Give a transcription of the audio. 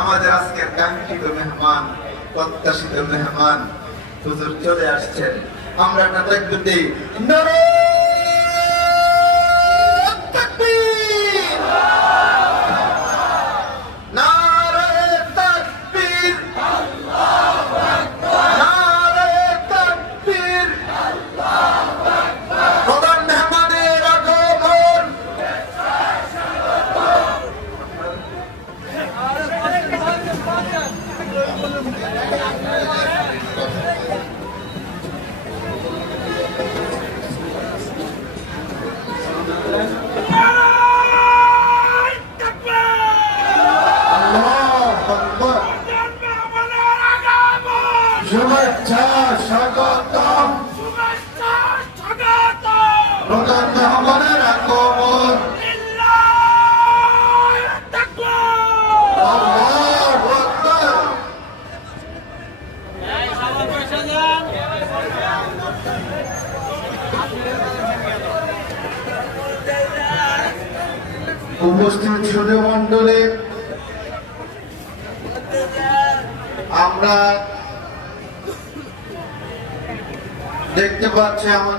আমাদের আজকের কাঙ্ক্ষিত মেহমান প্রত্যাশিত মেহমান হুজুর চলে আসছেন। আমরা একটা তাকবীর আল্লাহু আকবার। শুভেচ্ছা স্বাগতম প্রধান মেহমানের আগমন আল্লাহু আকবার উপস্থিত সুযোগ মন্ডলে আমরা দেখতে পাচ্ছি আমাদের